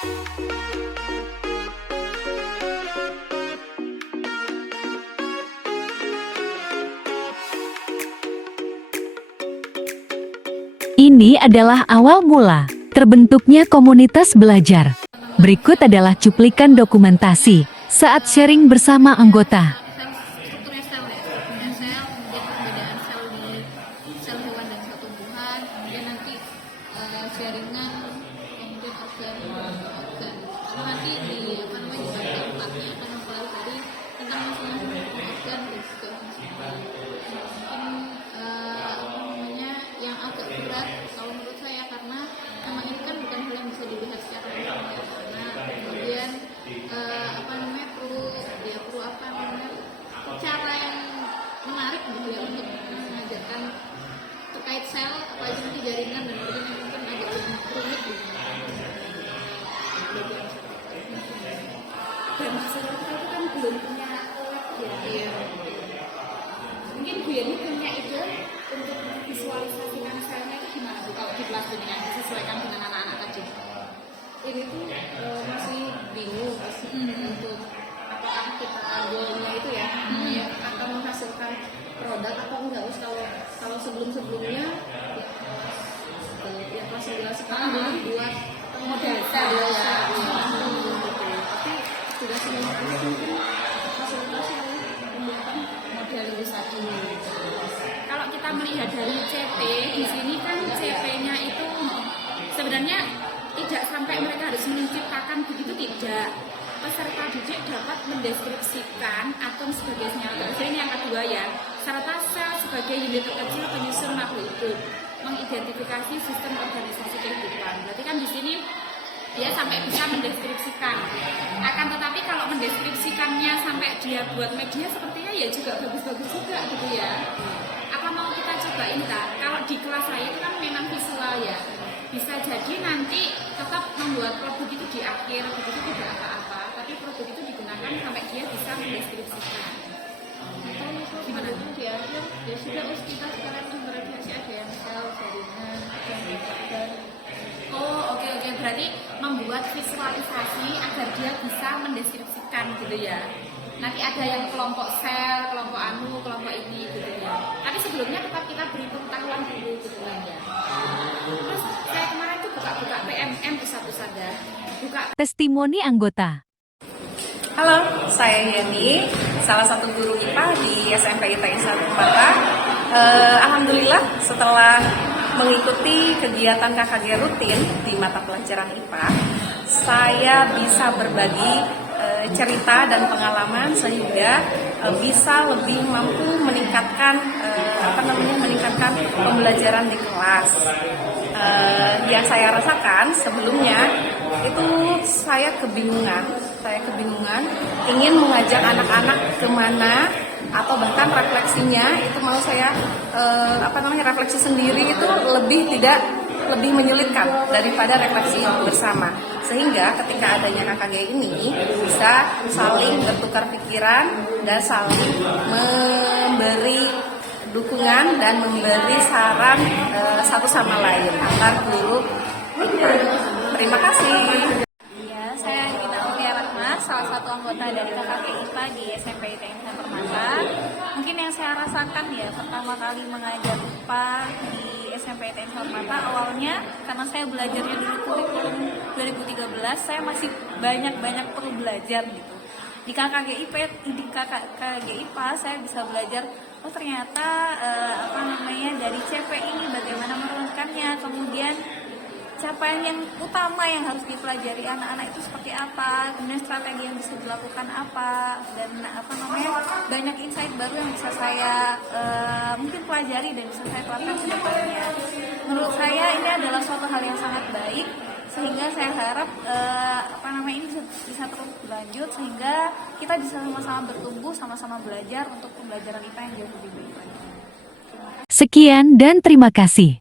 Ini adalah awal mula terbentuknya komunitas belajar. Berikut adalah cuplikan dokumentasi saat sharing bersama anggota. Strukturnya sel ya, strukturnya sel, kemudian perbedaan sel di sel hewan dan sel tumbuhan, kemudian nanti sharingan, kemudian organ. Karena nanti di apa namanya di bagian 4-nya akan mempelajari tentang masing-masing organ dan juga fungsi. Mungkin apa namanya yang agak berat kalau menurut saya karena memang ini kan bukan hal yang bisa dilihat secara langsung ya, karena kemudian apa namanya perlu apa namanya cara yang menarik gitu ya untuk mengajarkan terkait sel apa itu nanti jaringan dan organ yang mungkin agak lebih rumit gitu. Dan masyarakat itu kan belum punya lab ya. Iya. Mungkin Bu Yani punya ide untuk visualisasikan selnya itu gimana Bu kalau di kelas ini yang disesuaikan dengan anak-anak tadi? Ini tuh masih bingung untuk apakah kita goalnya itu ya akan menghasilkan produk atau enggak. Kalau sebelumnya ya kelas 11 sekarang dulu buat model sel ya tapi sudah semua fasilitasi pembuatan model tadi. Kalau kita melihat dari CP di sini kan CP-nya itu sebenarnya tidak sampai mereka harus menciptakan begitu, tidak. Peserta didik dapat mendeskripsikan atom sebagai senyawa gas, ini yang kedua ya, serta sel sebagai unit terkecil penyusun makhluk hidup, mengidentifikasi sistem organisasi kehidupan. Berarti kan di sini dia sampai bisa mendeskripsikan. Akan tetapi kalau mendeskripsikannya sampai dia buat media sepertinya ya juga bagus-bagus juga gitu ya. Apa mau kita cobain Kak? Kalau di kelas saya itu kan memang visual ya. Bisa jadi nanti tetap membuat produk itu di akhir, begitu tidak apa-apa, tapi produk itu digunakan sampai dia bisa mendeskripsikan. Gimana tuh di akhir ya sudah kita sekarang merefleksi ada yang sel jaringan dan Oh oke, berarti membuat visualisasi agar dia bisa mendeskripsikan gitu ya. Nanti ada yang kelompok sel, kelompok kelompok ini gitu ya. Tapi sebelumnya tetap kita beri pengetahuan dulu gitu kan ya. Terus saya kemarin tuh buka PMM pusat-pusat dah. Buka Testimoni anggota. Halo, saya Yani, salah satu guru IPA di SMP ITN 1 Batak. Alhamdulillah setelah mengikuti kegiatan KKG rutin di mata pelajaran IPA, saya bisa berbagi cerita dan pengalaman sehingga bisa lebih mampu meningkatkan meningkatkan pembelajaran di kelas. Yang saya rasakan sebelumnya itu saya kebingungan ingin mengajak anak-anak kemana atau bahkan refleksinya itu mau saya refleksi sendiri itu lebih menyulitkan daripada refleksi bersama, sehingga ketika adanya KKG ini bisa saling bertukar pikiran dan saling memberi dukungan dan memberi saran satu sama lain antar guru. Terima kasih. Ya, saya Gita Aulia Rahmat, salah satu anggota dari KKG IPA di SMP ITN Permata. Mungkin yang saya rasakan ya, pertama kali mengajar IPA di SMP ITN Permata, awalnya karena saya belajarnya dulu kurikulum 2013, saya masih banyak perlu belajar gitu. Di KKG IPA saya bisa belajar, oh ternyata dari CP ini bagaimana menurunkannya, kemudian capaian yang utama yang harus dipelajari anak-anak itu seperti apa, kemudian strategi yang bisa dilakukan apa, dan banyak insight baru yang bisa saya mungkin pelajari dan bisa saya terapkan ke depannya. Menurut saya ini adalah suatu hal yang sangat baik, sehingga saya harap ini bisa terus berlanjut sehingga kita bisa sama-sama bertumbuh, sama-sama belajar untuk pembelajaran IPA yang jauh lebih baik lagi. Sekian dan terima kasih.